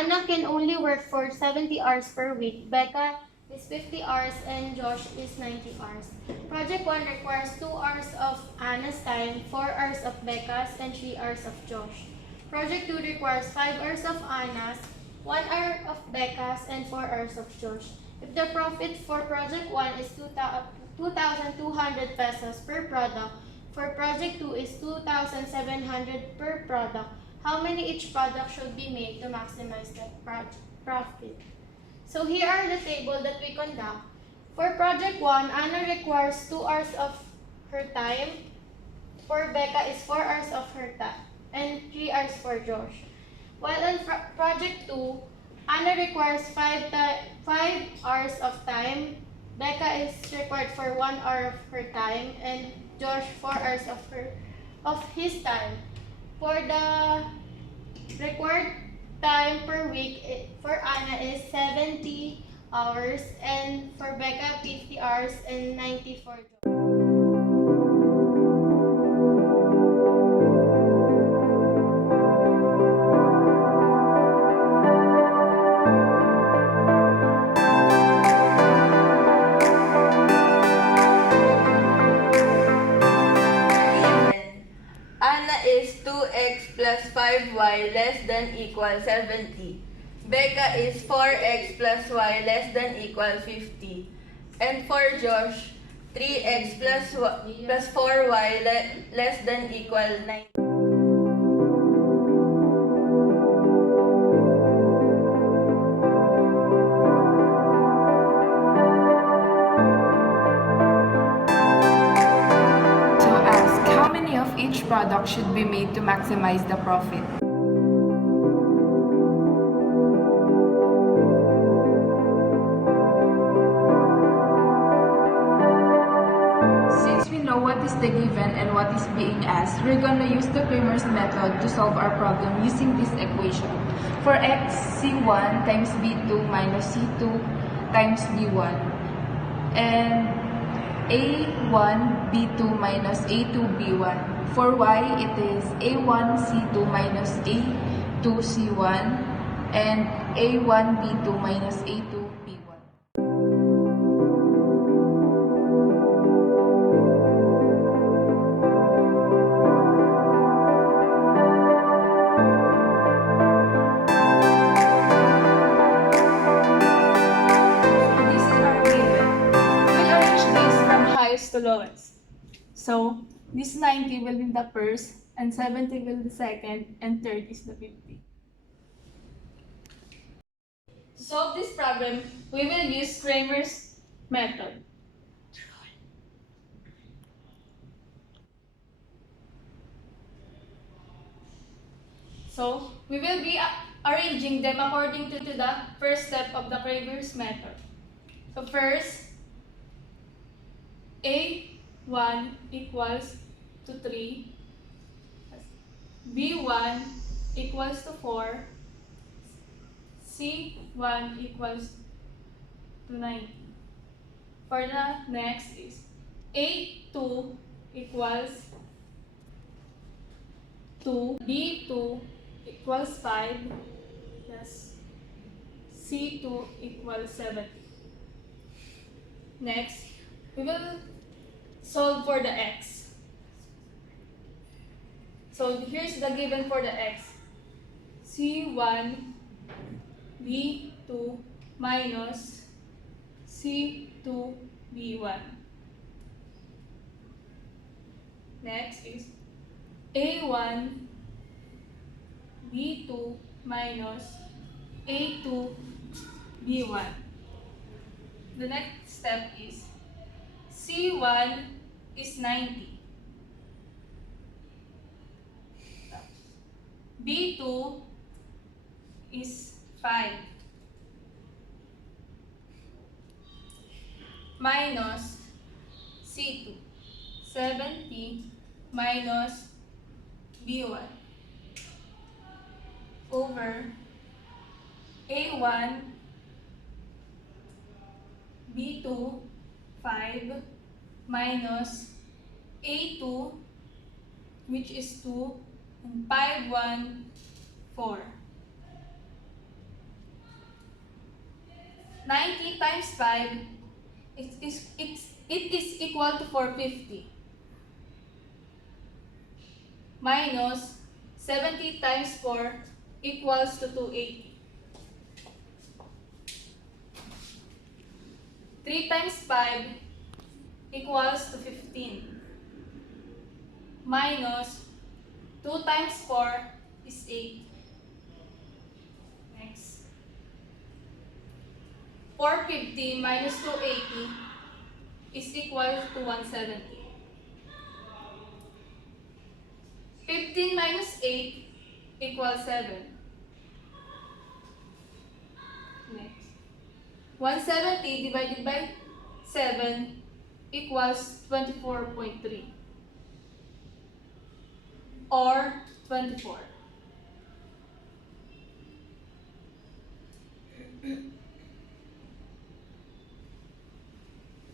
Anna can only work for 70 hours per week. Becca is 50 hours and Josh is 90 hours. Project 1 requires 2 hours of Anna's time, 4 hours of Becca's, and 3 hours of Josh. Project 2 requires 5 hours of Anna's, 1 hour of Becca's, and 4 hours of Josh. If the profit for Project 1 is 2,200 pesos per product, for Project 2 is 2,700 per product, how many each product should be made to maximize the profit? So here are the table that we conduct. For Project 1, Anna requires 2 hours of her time. For Becca is 4 hours of her time and 3 hours for Josh. While in Project 2, Anna requires 5 hours of time. Becca is required for 1 hour of her time and Josh 4 hours of his time. For the required time per week for Anna is 70 hours and for Becca 50 hours and 90 for Josh. Anna is 2x plus 5y less than equal 70. Becca is 4x plus y less than equal 50. And for Josh, 3x plus 4y less than equal 90. Each product should be made to maximize the profit. Since we know what is the given and what is being asked, we're gonna use the Kramer's method to solve our problem using this equation. For x, C1 times B2 minus C2 times B1. And A1 B2 minus A2 B1. For y, it is A1 C2 minus A2 C1 and A1 B2 minus A2 B1. This is our given. We'll arrange this from highest to lowest. So, this 90 will be the first, and 70 will be the second, and third is the 50. To solve this problem, we will use Kramer's method. So, we will be arranging them according to the first step of the Kramer's method. So first, A1 equals to 3, B1 equals to 4, C1 equals to 9. For the next is A2 equals 2, B2 equals 5, plus C2 equals 70. Next, we will solve for the x. So here's the given for the x. C1 B2 minus C2 B1. Next is A1 B2 minus A2 B1. The next step is C1 is 90. B2 is 5 minus C2, 70 minus B1 over A1 B2 5 minus A2, which is 2, and 5 1 4. 90 times 5 it is equal to 450 minus 70 times 4 equals to 280. 3 times 5 equals to 15 minus 2 times 4 is 8. Next. 450 minus 280 is equal to 170. 15 minus 8 equals 7. Next. 170 divided by 7 equals 24.3 or 24.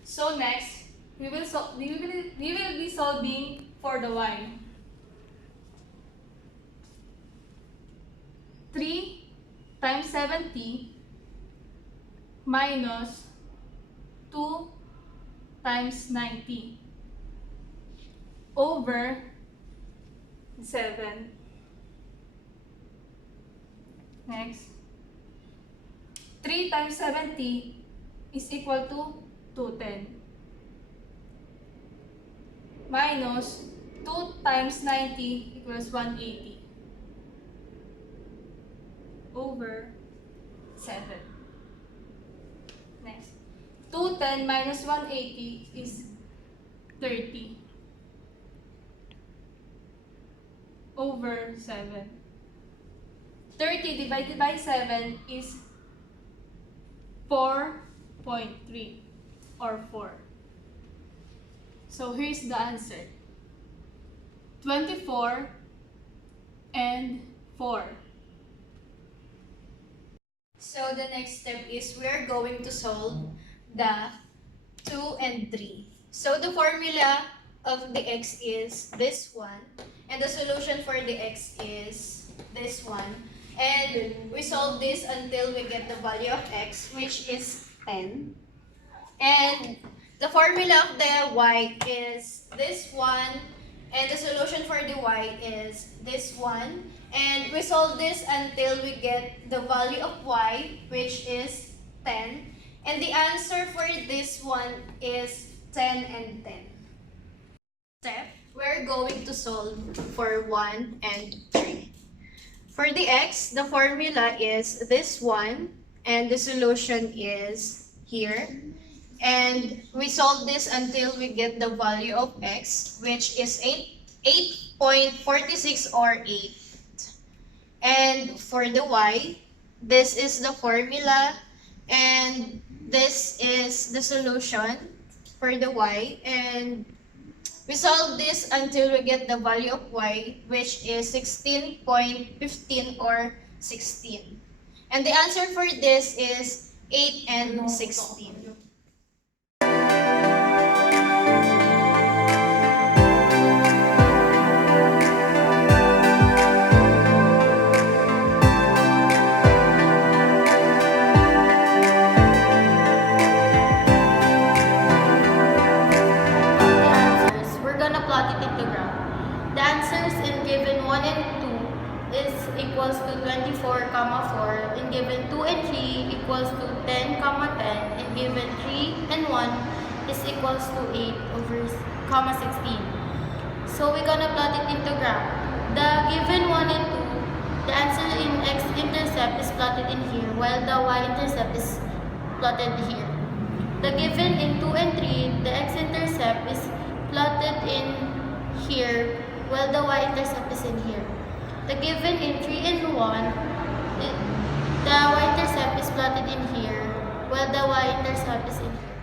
So next, we will be solving for the y. 3 times 70 minus 2 times 90 over 7. Next. 3 times 70 is equal to 210 minus 2 times 90 equals 180 over 7. Next. 210 minus 180 is 30 over 7. 30 divided by 7 is 4.3 or 4. So here's the answer. 24 and 4. So the next step is we're going to solve the 2 and 3. So the formula of the x is this one, and the solution for the x is this one. And we solve this until we get the value of x, which is 10. And the formula of the y is this one, and the solution for the y is this one. And we solve this until we get the value of y, which is 10. And the answer for this one is 10 and 10. Step, we're going to solve for 1 and 3. For the x, the formula is this one, and the solution is here. And we solve this until we get the value of x, which is 8.46 or 8. And for the y, this is the formula, and this is the solution for the y. And we solve this until we get the value of y, which is 16.15 or 16. And the answer for this is 8 and 16. Equals to 24, 4, and given 2 and 3 equals to 10, 10, and given 3 and 1 is equals to 8 over 16. So we're gonna plot it into graph. The given 1 and 2, the answer in x-intercept is plotted in here, while the y-intercept is plotted here. The given in 2 and 3, the x-intercept is plotted in here, while the y-intercept is in here. The given in 3 and 1, the y-intercept is plotted in here, while the y-intercept is in here.